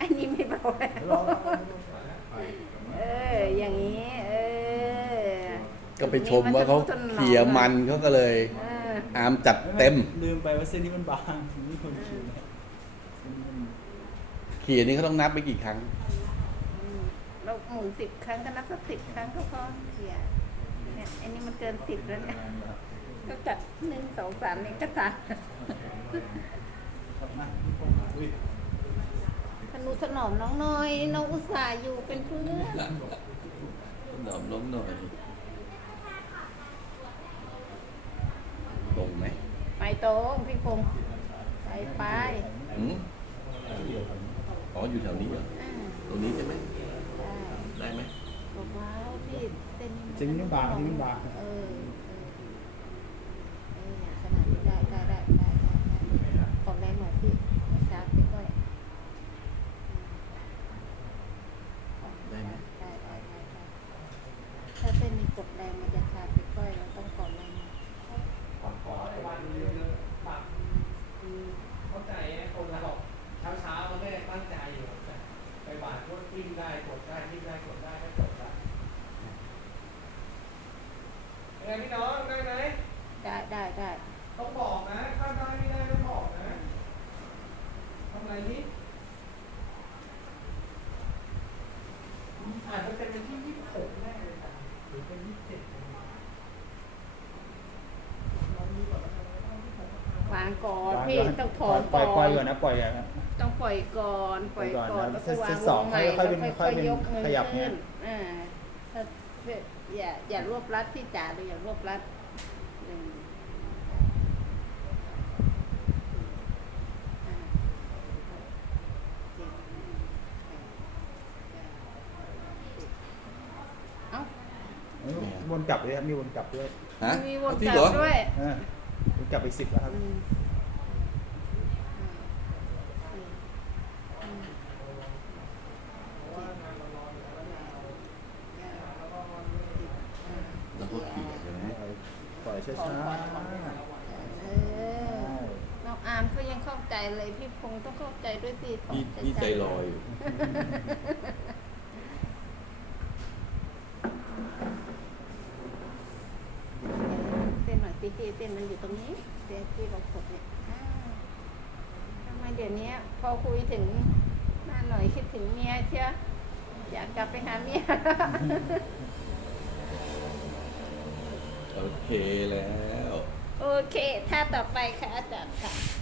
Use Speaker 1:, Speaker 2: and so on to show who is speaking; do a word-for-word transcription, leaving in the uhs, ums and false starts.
Speaker 1: อันนี้ไม่เบาเอออย่างนี้เออ
Speaker 2: ก็ไปชมว่าเขาเขี่ยมันเขาก็เลย
Speaker 1: เออ
Speaker 2: อามจัดเต็ม
Speaker 3: ลืมไปว่าเส้นนี้มันบางนี่คนคิวเนี่ย
Speaker 2: เขี่ยนี่เขาต้องนับไปกี่ครั้ง
Speaker 1: อืมเราหมุนสิบครั้งก็นับสักสิบครั้งก็พอเขี่ยเนี่ยอันนี้มันเกินสิบแล้วเนี่ยก็จัดหนึ่งสองสามนี่ก็จัด
Speaker 3: อุ้ย
Speaker 1: ทนุถนอมน้องหน่อยน้องอุตส่าห์อยู่เป็นเพื่อน
Speaker 2: หนอมล้มหน่อยตรงไหม
Speaker 1: ไปตรงพี่พงษ์ไปไป
Speaker 2: หืมอ๋ออยู่แถวนี้เหรอ
Speaker 1: อ่า
Speaker 2: ตรงนี้ใช่ไหม
Speaker 1: ได้
Speaker 2: ได้ไหม
Speaker 1: บอกว่าพี่เส้นนี้
Speaker 3: จริงนี่บางจริงนี่บาง
Speaker 1: เออเออเออเนี่ยขนาดนี้ได้ได้ได้ได้ได้ได้ขอแรงหน่อยพี่ชาร์จไปก่อน
Speaker 2: ได้ไหม
Speaker 1: ได้ได้ได้ได้ถ้าเส้นมีกดแรงมันจะชาไปก้อยเราต้องกดแรง
Speaker 4: เข้าใจไอ้คนเราบอกเช้าเช้าๆมันไม่ได้ตั้งใจอยู่แต่ไปบาดก็กิ้งได้กดได้กิ้งได้กดได้ก็กดได้เป็นไงพี่น้องได้ไหม
Speaker 1: ได้ได้ได้
Speaker 4: ต้องบอกนะถ้าได้ไม่ได้ต้องบอกนะทำอะไรนี่อาจจะเป็นวันที่ยี่สิบหกแน่เลยค่ะหรือเป็นยี่สิบเจ็ดลองดูก่อนนะครับว่ายี่สิบหก
Speaker 1: วางก่อนพี่ต้องถอน
Speaker 3: ปล่
Speaker 1: ก่
Speaker 3: อยปล่
Speaker 1: อ
Speaker 3: อย
Speaker 1: น
Speaker 3: ก่อนนะปล่อยก่อนนะ
Speaker 1: ต้องปล่อยก่อนปล่อยก่อน
Speaker 3: ปล่
Speaker 1: แล้
Speaker 3: อ
Speaker 1: วย
Speaker 3: ก่อนนะ
Speaker 1: ก็วาง
Speaker 3: เซตสอง
Speaker 1: ลงใหม่
Speaker 3: ค่
Speaker 1: แล้ว
Speaker 3: อยๆเป็นค่
Speaker 1: ค่
Speaker 3: อ
Speaker 1: อย ย
Speaker 3: ๆเป็น
Speaker 1: ๆยกมือ
Speaker 3: ขยับเนี่
Speaker 1: ขึ้
Speaker 3: ย
Speaker 1: นอ่าถ้าอย่าอย่ารวบรัดที่จ่าเลยอย่ารวบรัดอืมอ่าเจ็ดแปดเก้าสิบเอ้า
Speaker 3: วนกลับด้วยครับมีวนกลับด้วย
Speaker 2: ฮะ
Speaker 1: มีว
Speaker 2: เอา
Speaker 1: น
Speaker 2: ที่
Speaker 1: ก
Speaker 2: เหร
Speaker 1: ลั
Speaker 2: อบ
Speaker 1: ด้วย
Speaker 3: อ่าวนกลับไปสิบแล้วครับ
Speaker 1: อืม
Speaker 2: แล้วก็เขี่ยใช่ไหม
Speaker 3: ปล่อยช้า
Speaker 1: เออน้องอาร์มเขายังเข้าใจเลยพี่พงษ์ต้องเข้าใจด้วยสิ
Speaker 2: พี่พี่ใจลอยอยู่
Speaker 1: เส้นหน่อยสิพี่เส้นมันอยู่ตรงนี้เส้นที่เรากดเนี่ยอ่าทำไมเดี๋ยวนี้พอคุยถึงหน้าหน่อยคิดถึงเมียเชียวอยากกลับไปหาเมีย
Speaker 2: โอเคแล้ว
Speaker 1: โอเค ถ้าต่อไปค่ะอาจารย์ค่ะ